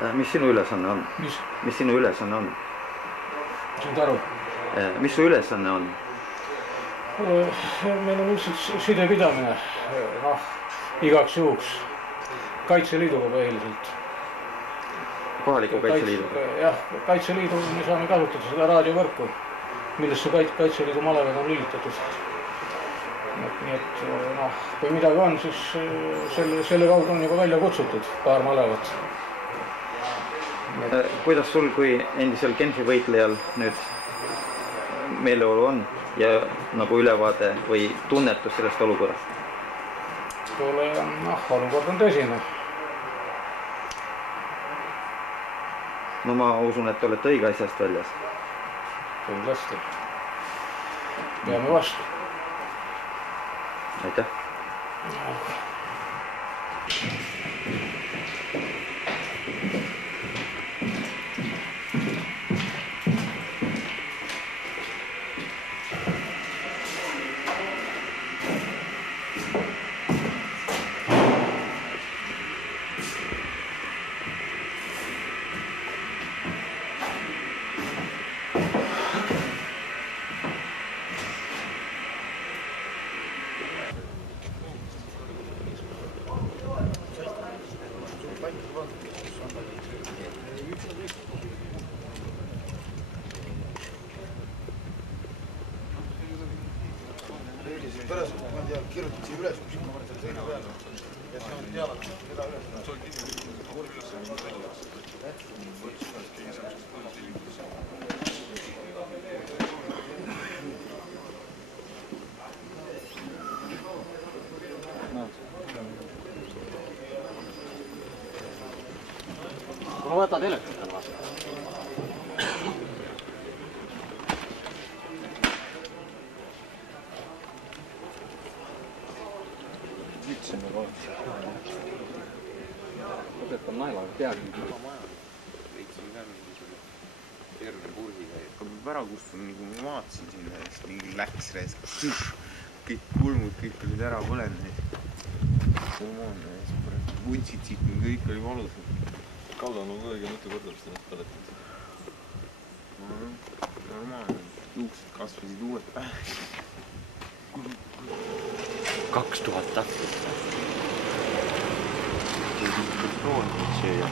Mis sinu ülesanne on? Mis sinu ülesanne on? Sind aru? Mis su ülesanne on? Meil on lihtsalt sidepidamine, igaks juhuks. Kaitseliiduga põhiliselt. Kohaliku Kaitseliiduga? Jah, Kaitseliidu me saame kasutada seda raadiovõrku, millesse Kaitseliidu malevad on lülitatud. Nii et kui midagi on, siis selle kaudu on juba välja kutsutud paar malevat. Kuidas sul kui endisel Genfi võitlejal nüüd meeleolu on ja nagu ülevaade või tunnetus sellest olukorrast? Olukord on tõsine. No ma usun, et olete õige asjast väljas. Kindlasti. Peame vastu. Aitäh. Pärast ma kirjutan siia üles, kus ma võtan seina peale. Ja see on teada, keda üles. See on ma võtad elektrit vastu. Ütsen nagu võtetab naelaga peagi. Veits on ka mingisugune terve purgiga. Kui ma ära kustun, nagu ma vaatasin sinna ja siis nii läks reis. Kõik kulmud, kõik olid ära põlenud. Vuntsid siit, kõik oli valus. Kalda on ka õige mitu korda vist ennast põletanud. Normaalne. Juuksed kasvasid uued päev. 2000 täpselt. Proovib siia.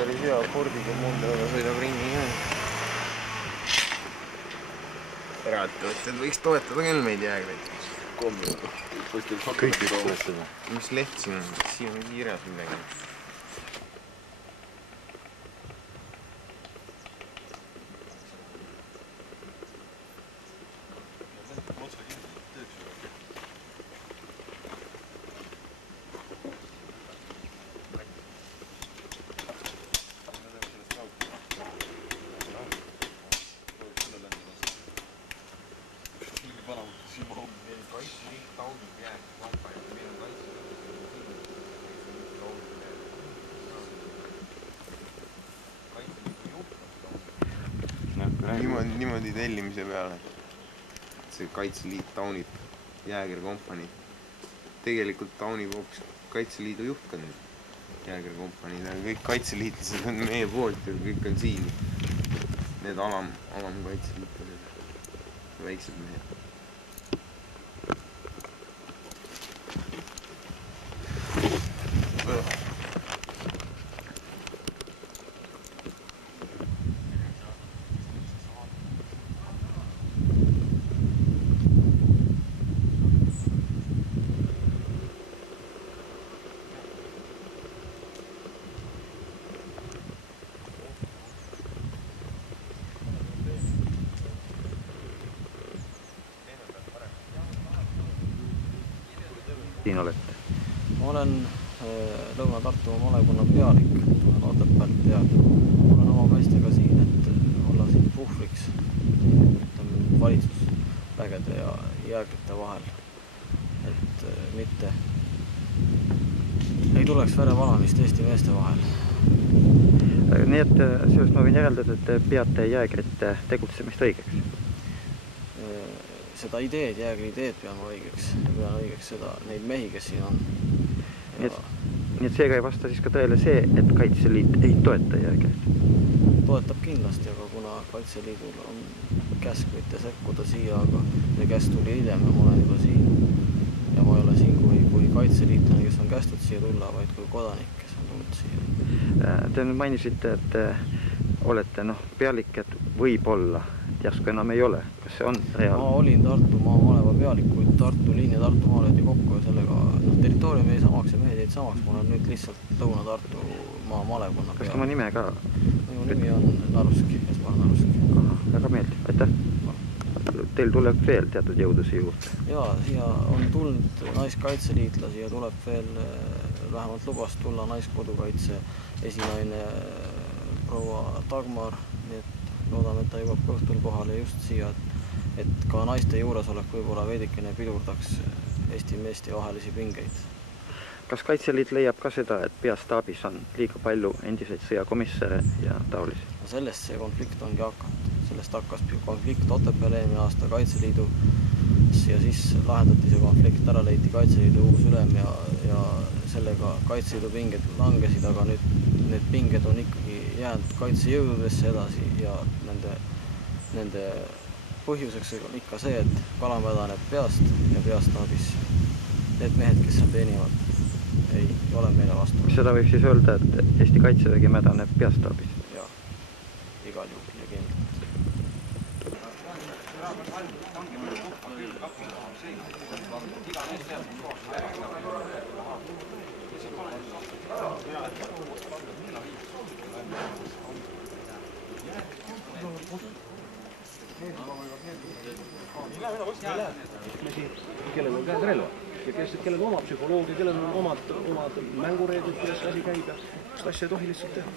Päris hea Fordiga Mondraga sõidab ringi ka. Eraettevõtjad võiks toetada küll meid jäägreid. Kõiki toetada. Mis leht siin on? Siin on kirjas midagi. Niimoodi tellimise peale. See Kaitseliit taunib Jäägerkompanii. Tegelikult taunib hoopis Kaitseliidu juht ka nüüd Jäägerkompanii. Kõik kaitseliitlased on meie poolt ja kõik on siin. Need alamkaitseliitlased. Väiksed mehed. Siin olete? Ma olen Lõuna-Tartumaa malekonna pealik, olen Otepäält ja olen oma meestega siin, et olla siin puhvriks valitsusvägede ja jäägrite vahel, et mitte ei tuleks verevalamist Eesti meeste vahel. Nii et sellest ma võin järeldada, et te peate jäägrite tegutsemist õigeks? Seda ideed, jäägri ideed peame õigeks ja peame õigeks neid mehi, kes siin on. Nii Nii et seega ei vasta siis ka tõele see, et Kaitseliit ei toeta jäägreid? Toetab kindlasti, aga kuna Kaitseliidul on käsk mitte sekkuda siia, aga see käsk tuli hiljem ja ma olen juba siin. Ja ma ei ole siin kui kaitseliitlane, kes on kästud siia tulla, vaid kui kodanik, kes on tulnud siia. Te nüüd mainisite, et olete pealik, et võib-olla, et järsku enam ei ole. Kas see on reaalne? Ma olin Tartu maamaleva pealik, kuid Tartu linn ja Tartu maal jäeti kokku ja sellega territoorium jäi samaks ja mehed jäid samaks. Ma olen nüüd lihtsalt Lõuna-Tartu maamalevkonna pealik. Kas tema nime ka? Minu nimi on Naruski, Esmar Naruski. Väga meeldib, aitäh! Teil tuleb veel teatud jõudusi juurde? Jaa, siia on tulnud naiskaitseliitlasi ja tuleb veel vähemalt lubast tulla naiskodukaitse esinaine proua Dagmar, nii et loodame, et ta jõuab õhtul kohale just siia, et ka naiste juuresolek võib-olla veidikene pidurdaks Eesti meeste vahelisi pingeid. Kas Kaitseliit leiab ka seda, et peastaabis on liiga palju endiseid sõjakomissare ja taolisi? Sellest see konflikt ongi hakanud. Sellest hakkas konflikt Otepääl eelmine aasta Kaitseliidu ja siis lahendati see konflikt, ära leiti Kaitseliidu uus ülem ja sellega Kaitseliidu pinged langesid, aga nüüd need pinged on ikkagi jäänud kaitsejõududesse edasi ja nende põhjuseks on ikka see, et kalam vädaneb peast ja peastaabis need mehed, kes seal teenivad, ei ole meile vastu. Seda võib siis öelda, et Eesti Kaitsevägi mädaneb peastaabis? Jaa, igal juhul ja kindlalt. Kellel on käed relva ja kellel on oma psühholoogia, kellel on omad mängureeglid, kuidas asi käib ja seda asja ei tohi lihtsalt teha.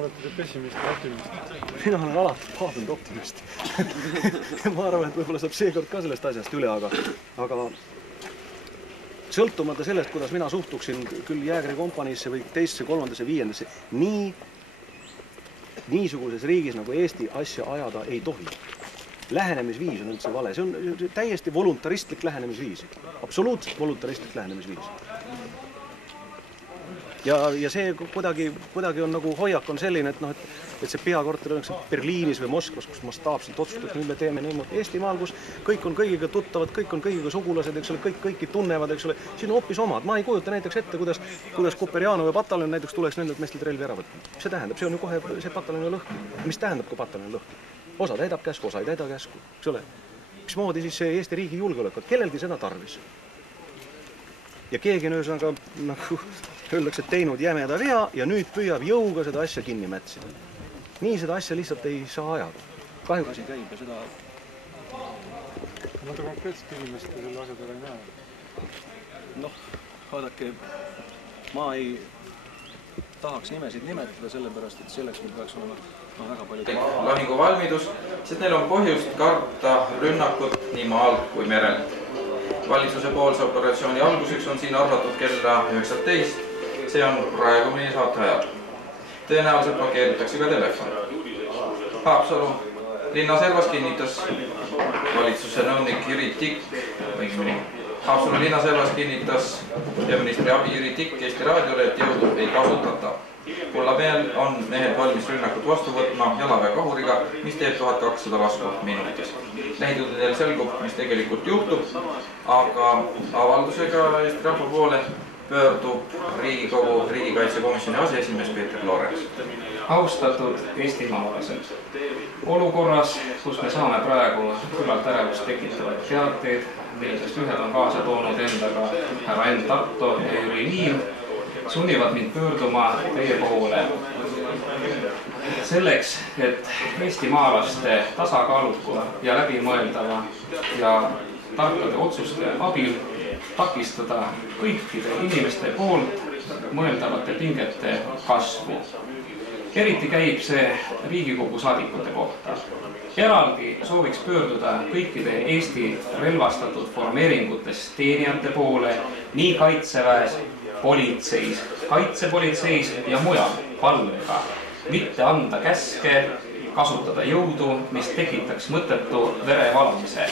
Olete te pessimist ja optimist? Mina olen alati paadunud optimist. Ma arvan, et võib-olla saab seekord ka sellest asjast üle, aga sõltumata sellest, kuidas mina suhtuksin küll jäägrikompaniisse või teisse, kolmandasse, viiendasse, niisuguses riigis nagu Eesti asja ajada ei tohi. Lähenemisviis on üldse vale, see on täiesti voluntaristlik lähenemisviis, absoluutselt voluntaristlik lähenemisviis. Ja see kuidagi on nagu hoiak on selline, et see peakorter on Berliinis või Moskvas, kus mastaapselt otsustab, nüüd me teeme niimoodi Eestimaal, kus kõik on kõigiga tuttavad, kõik on kõigiga sugulased, eks ole, kõiki tunnevad, eks ole, siin on hoopis omad. Ma ei kujuta näiteks ette, kuidas Kuperjanovi pataljon näiteks tuleks nendelt meestelt relvi ära võtma. See tähendab, see on ju kohe see pataljon lõhki. Mis tähendab, kui pataljon lõhki? Osa täidab käsku, osa ei täida käsku, eks ole. Mismoodi siis see Eesti riigi julgeolek, kellelgi seda tarvis. Ja keegi on ühesõnaga, nagu öeldakse, teinud jämeda vea ja nüüd püüab jõuga seda asja kinni mätsida. Nii seda asja lihtsalt ei saa ajada. Kahjuks asi käib ja seda... Mõnda konkreetset inimest selle asjadega ei näe? Vaadake, ma ei tahaks nimesid nimetada sellepärast, et selleks meil peaks olema väga palju lahinguvalmidus, sest neil on põhjust karta rünnakut nii maalt kui merelt. Valitsuse poolse operatsiooni alguseks on siin arvatud kella 19. See on praegu meie saate ajal. Tõenäoliselt blokeeritakse ka telefon. Haapsalu linnaservas kinnitas valitsuse nõunik Jüri Tikk, Haapsalu linnaservas kinnitas peaministri abi Jüri Tikk Eesti raadiole, et jõudu ei kasutata. Kullamäel on mehed valmis rünnakut vastu võtma jalaväe kahuriga, mis teeb 1200 laskut minutis. Lähitundidel selgub, mis tegelikult juhtub, aga avaldusega Eesti rahva poole pöördub Riigikogu riigikaitsekomisjoni aseesimees Peeter Lorenz. Austatud eestimaalased, olukorras, kus me saame praegu küllalt ärevust tekitavaid teateid, millisest ühed on kaasa toonud endaga härra Enn Tarto ja Jüri Liiv, sunnivad mind pöörduma teie poole selleks, et eestimaalaste tasakaaluka ja läbimõeldava ja tarkade otsuste abil takistada kõikide inimeste poolt mõeldavate pingete kasvu. Eriti käib see Riigikogu saadikute kohta. Eraldi sooviks pöörduda kõikide Eesti relvastatud formeeringutes teenijate poole nii Kaitseväes, politseis, kaitsepolitseis ja mujal palvega mitte anda käske kasutada jõudu, mis tekitaks mõttetu verevalamise.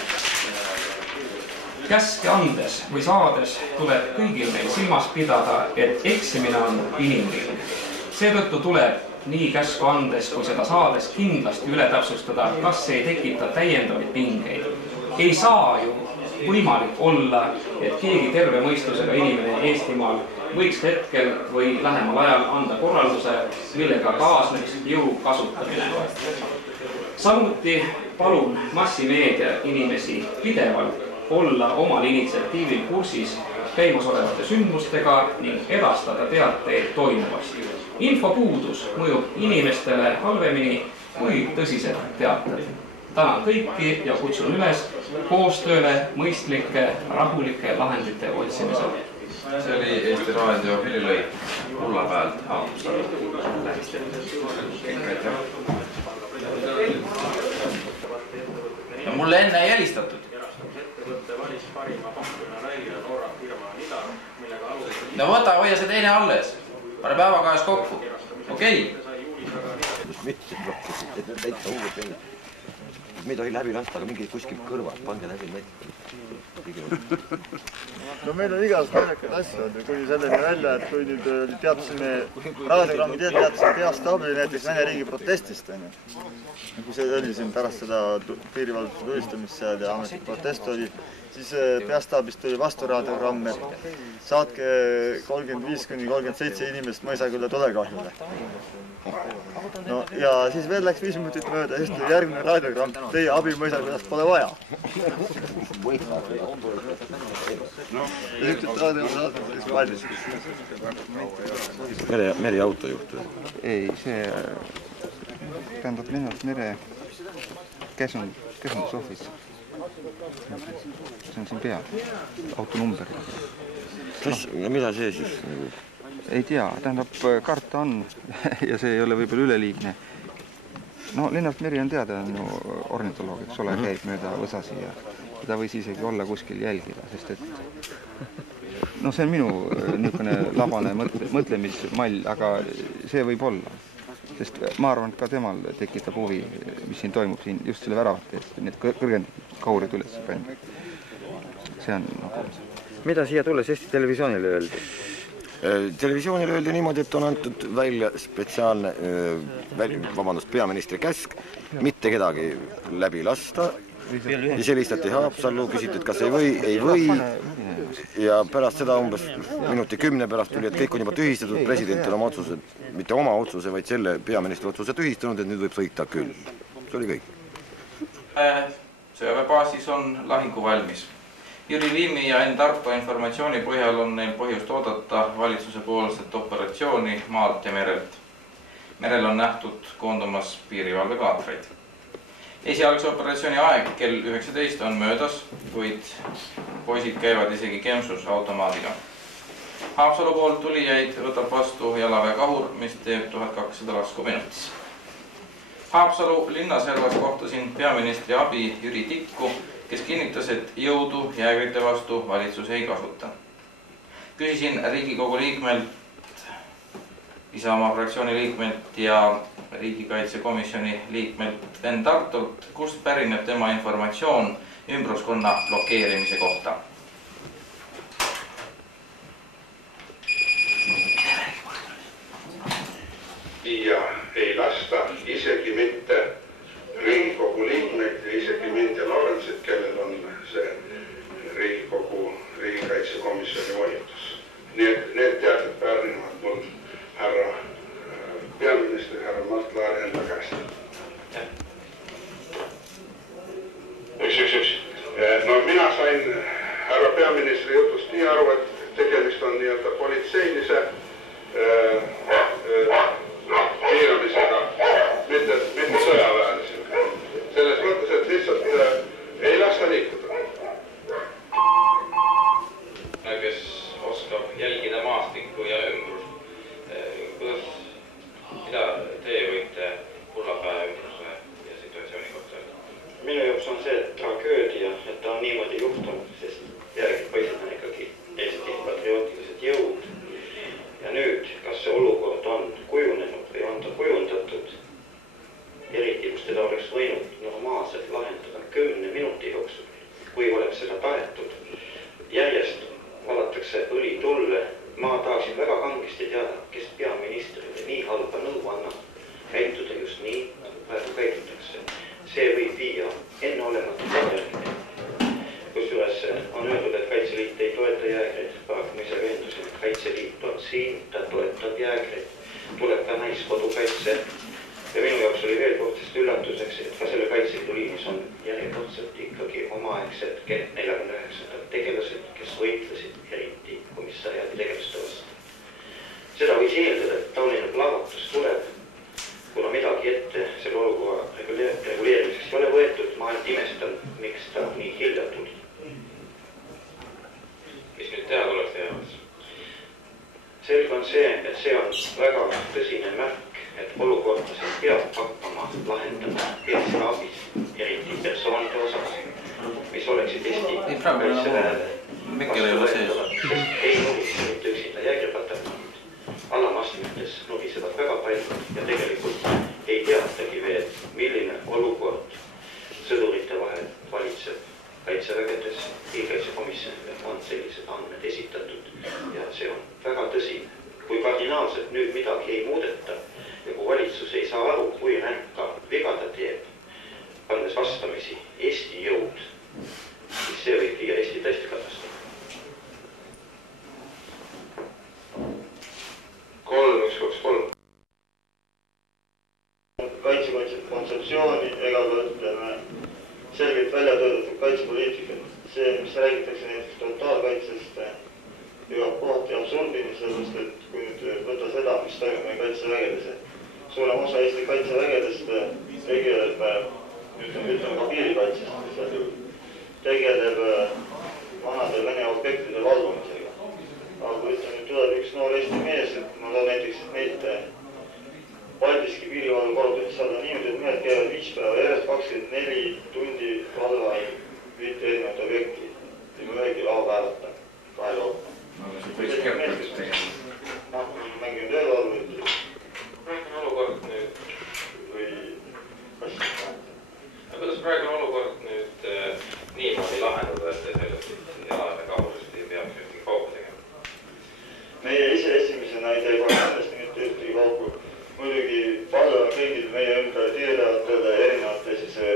Käske andes või saades tuleb kõigil meil silmas pidada, et eksimine on inimlik. Seetõttu tuleb nii käsku andes kui seda saades kindlasti üle täpsustada, kas see ei tekita täiendavaid pingeid. Ei saa ju võimalik olla, et keegi terve mõistusega inimene Eestimaal võiks hetkel või lähemal ajal anda korralduse, millega kaasneks jõu kasutamine. Samuti palun massimeedia inimesi pidevalt olla omal initsiatiivil kursis käimasolevate sündmustega ning edastada teateid toimuvast. Infopuudus mõjub inimestele halvemini kui tõsised teated. Tänan kõiki ja kutsun üles koostööle mõistlike, rahulike lahendite otsimisel. See oli Eesti Raadio helilõik Kullapäelt Haapsalu lähistelt. Ja mulle enne ei helistatud. No võta, hoia see teine alles. Pane päevakajas kokku. Okei. Me ei tohi läbi lasta, aga mingi kuskil kõrval, pange läbi No meil on igast asjakaid asju olnud, kuni selleni välja, et kui nüüd teatasime, raadiogrammi teatasime peastaabili näiteks Vene riigi protestist, kui see oli siin pärast seda piirivalvuse tulistamist seal ja ametlik protest oli, siis peastaabist tuli vastu raadiogramm, et saatke 35–37 inimest Mõisakülla tulekahjule. No ja siis veel läks 5 minutit mööda ja siis tuli järgmine raadiogramm, teie abi Mõisaküllast pole vaja. Meri autojuht või? Ei, see tähendab Lennart Mere käsundusohvits. See on siin peal, autonumber. Mida see siis? Ei tea, tähendab karta on ja see ei ole võib-olla üleliigne. No Lennart Meri on teada, on ju ornitoloog, eks ole, käib mööda Võsasi ja ta võis isegi olla kuskil jälgida, sest et no see on minu niisugune labane mõtlemismall, aga see võib olla. Sest ma arvan, et ka temal tekitab huvi, mis siin toimub siin just selle väravate eest, need kõrgendatud kaurid üles panna. See on nagu... Mida siia tulles Eesti Televisioonile öeldi? Televisioonile öeldi niimoodi, et on antud välja spetsiaalne, peaministri käsk, mitte kedagi läbi lasta. Siis helistati Haapsallu, küsiti, et kas ei või. Ja pärast seda umbes minuti 10 pärast tuli, et kõik on juba tühistatud, president on oma otsuse, mitte oma otsuse, vaid selle peaministri otsuse tühistanud, et nüüd võib sõita küll. See oli kõik. Sõjaväebaasis on lahingu valmis. Jüri Liimi ja Enn Tarto informatsiooni põhjal on neil põhjust oodata valitsuse poolset operatsiooni maalt ja merelt. Merel on nähtud koondumas piirivalvekaatreid. Esialgse operatsiooni aeg kell 19 on möödas, kuid poisid käivad isegi kemsus automaadiga. Haapsalu poolt tulijaid võtab vastu jalaväekahur, mis teeb 1200 lasku minutis. Haapsalu linnaservas kohtasin peaministri abi Jüri Tikku, kes kinnitas, et jõudu jäägrite vastu valitsus ei kasuta. Küsisin Riigikogu liikmelt, Isamaa fraktsiooni liikmelt ja riigikaitsekomisjoni liikmelt Enn Tartolt, kust pärineb tema informatsioon ümbruskonna blokeerimise kohta. Ja ei lasta isegi mitte Riigikogu liikmeid ja isegi mind ja Lorentsit, kellel on see Riigikogu riigikaitsekomisjoni volitus. Need teatud pärinevad mul härra peaministri, härra Mart Laari enda käest. Üks. No mina sain härra peaministri jutust nii aru, et tegemist on nii-öelda politseinise piiramisega, mitte sõjaväelisega. Selles mõttes, et lihtsalt ei lasta liikuda. Kes oskab jälgida maastikku ja ümbrust, mida teie võite Kullapäe ümbruse ja situatsiooni kohta öelda? Minu jaoks on see tragöödia, et ta on niimoodi juhtunud, sest järgi poisid on ikkagi Eesti patriotilised jõud. Ja nüüd, kas see olukord on kujunenud või on ta kujundatud, eriti kus teda oleks võinud normaalselt lahendada 10 minuti jooksul, kui oleks seda tahetud. väga kangesti teada, kes peaministrile nii halba nõu annab, käituda just nii, nagu praegu käitutakse. See võib viia enneolematu tagajärgi. Kusjuures on öeldud, et Kaitseliit ei toeta jäägreid, paraku ma ise veendusin, et Kaitseliit on siin, ta toetab jäägreid, tuleb ka naiskodukaitse. Ja minu jaoks oli veel kohtast üllatuseks, et ka selle Kaitseliidu liinis on järjekordselt ikkagi omaaegsed 49 tegelased, kes võitlesid eriti komissariaadi tegevuste vastu. Seda võis eeldada, et taoline plahvatus tuleb, kuna midagi ette selle olukorra reguleerimiseks ei ole võetud, ma ainult imestan, miks ta nii hilja tuli. Mis nüüd teha tuleks teha? Selge on see, et see on väga tõsine märk, et olukordasid peab hakkama lahendama eestaabis, eriti persoonide osas, mis oleksid Eesti kaitseväele vastuvõetavad, sest ei nubise mitte üksinda jäägripataljonnid. Alamastmetes nubisevad väga palju ja tegelikult ei teatagi veel, milline olukord sõdurite vahel valitseb kaitsevägedes. Riigikaitsekomisjonile on sellised andmed esitatud ja see on väga tõsine. Kui kardinaalselt nüüd midagi ei muudeta ja kui valitsus ei saa aru, kui ränka viga ta teeb, pannes vastamisi Eesti jõud, siis see võib viia Eesti tõesti katastroofi. 3-1-2-3. Kaitsekontseptsiooni ega ka ütleme selgelt välja töötatud kaitsepoliitikat. See, mis räägitakse näiteks totaalkaitsest, jõuab kohati absurdini, sellepärast, et kui nüüd võtta seda, mis toimub meie kaitsevägedes, suurem osa Eesti kaitsevägedest tegeleb, ütleme ka piirikaitsest, tegeleb vanade Vene objektide valvamisega. Aga kui ütleme, tuleb üks noor Eesti mees, et ma toon näiteks neid Paldiski piirivalvekordusid, seal on niimoodi, et mehed käivad 5 päeva järjest 24 tundi valvavad 5 erinevat objekti. Ilma ühegi laupäevata, 2 laupäeva. Võiks kertust tegema. Mänginud öövalvuid. Praegune olukord nüüd või kas kuidas praegune olukord nüüd niimoodi lahendada, et sellest jalade kaugusest ei peaks ühtegi kaupa tegema? Meie ise esimesena ei tee kohe kindlasti mitte ühtegi kaupu. Muidugi palve on kõigil meie ümber tiirlevatele erinevate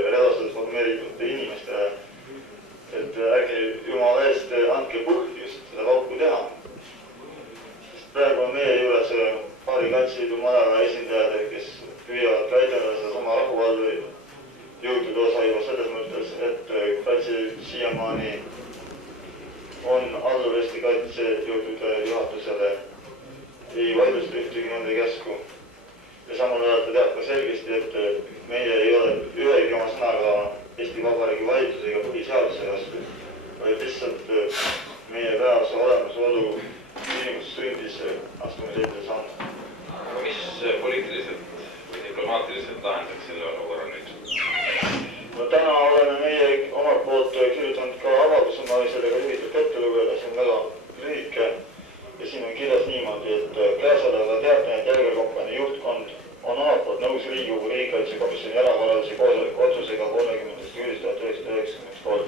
redastatud formeeritud inimestele, et ärge jumala eest andke põhjust seda kaupu teha. Sest praegu on meie juures paari Kaitseliidu maleva esindajad, kes püüavad väidada sedasama rahuvalve jõudude osa juba selles mõttes, et Kaitseliit siiamaani on alluv Eesti kaitsejõudude juhatusele, ei vaidlusta ühtegi nende käsku. Ja samal ajal ta teab ka selgesti, et meie ei ole ühegi oma sõnaga Eesti Vabariigi valitsuse ega põhiseaduse vastu, vaid lihtsalt meie päevase olemasolu inimest sundis astuma sellise samme. Aga mis poliitiliselt või diplomaatiliselt lahendaks selle olukorra nüüd? No täna oleme meie omalt poolt kirjutanud ka avalduse, ma võin sellega lühidalt ette lugeda, see on väga lühike. Ja siin on kirjas niimoodi, et käesoleva teatane jälgerkompanii juhtkond on omalt poolt nõus Riigikogu Riigikaitsekomisjoni erakorralise koosoleku otsusega 30. juulist 1993.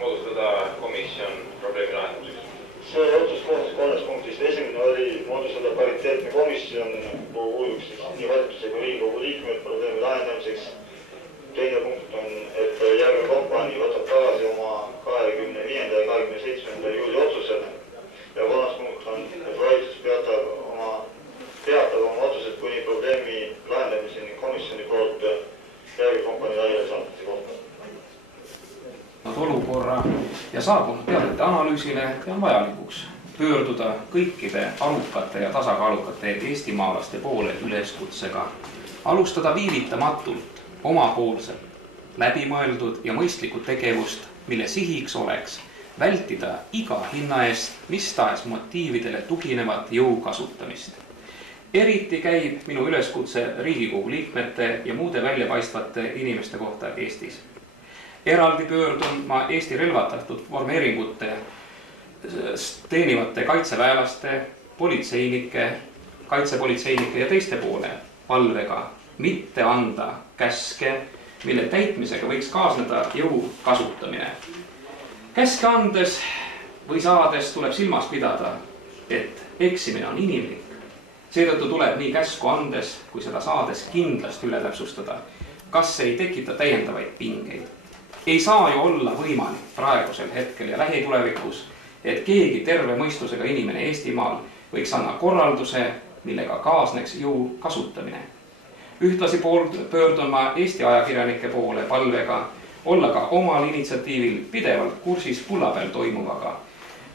Moodustada komisjon probleemi lahendamiseks? See otsus koosnes 3 punktist. Esimene oli moodustada pariteetne komisjon, kuhu kuuluks nii valitsuse kui Riigikogu liikmed probleemi lahendamiseks. Teine punkt on, et jälgerkompanii võtab tagasi oma 25. ja 27. juuli otsusele. Ja 3. punkt on, et valitsus peatab oma otsused kuni probleemi lahendamiseni komisjoni poolt jälgerkompanii laiali saatmise kohta. Olukorra ja saabunud teadete analüüsile pean vajalikuks pöörduda kõikide arukate ja tasakaalukate eestimaalaste poole üleskutsega alustada viivitamatult omapoolselt läbimõeldud ja mõistlikku tegevust, mille sihiks oleks vältida iga hinna eest mis tahes motiividele tuginevat jõu kasutamist. Eriti käib minu üleskutse Riigikogu liikmete ja muude väljapaistvate inimeste kohta Eestis. Eraldi pöördun ma Eesti relvatatud formeeringute teenivate kaitseväelaste, politseinike, kaitsepolitseinike ja teiste poole palvega mitte anda käske, mille täitmisega võiks kaasneda jõu kasutamine. Käske andes või saades tuleb silmas pidada, et eksimine on inimlik. Seetõttu tuleb nii käsku andes kui seda saades kindlasti üle täpsustada, kas see ei tekita täiendavaid pingeid. Ei saa ju olla võimalik praegusel hetkel ja lähitulevikus, et keegi terve mõistusega inimene Eestimaal võiks anda korralduse, millega kaasneks jõu kasutamine. Ühtlasi pöördun ma Eesti ajakirjanike poole palvega olla ka omal initsiatiivil pidevalt kursis pulla peal toimuvaga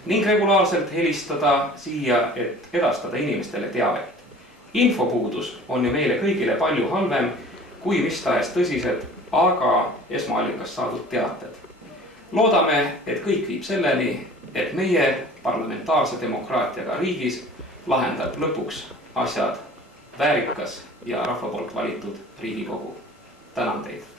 ning regulaarselt helistada siia, et edastada inimestele teavet. Infopuudus on ju meile kõigile palju halvem kui mis tahes tõsised, aga esmaallikast saadud teated. Loodame, et kõik viib selleni, et meie parlamentaarse demokraatiaga riigis lahendab lõpuks asjad väärikas ja rahva poolt valitud Riigikogu. Tänan teid!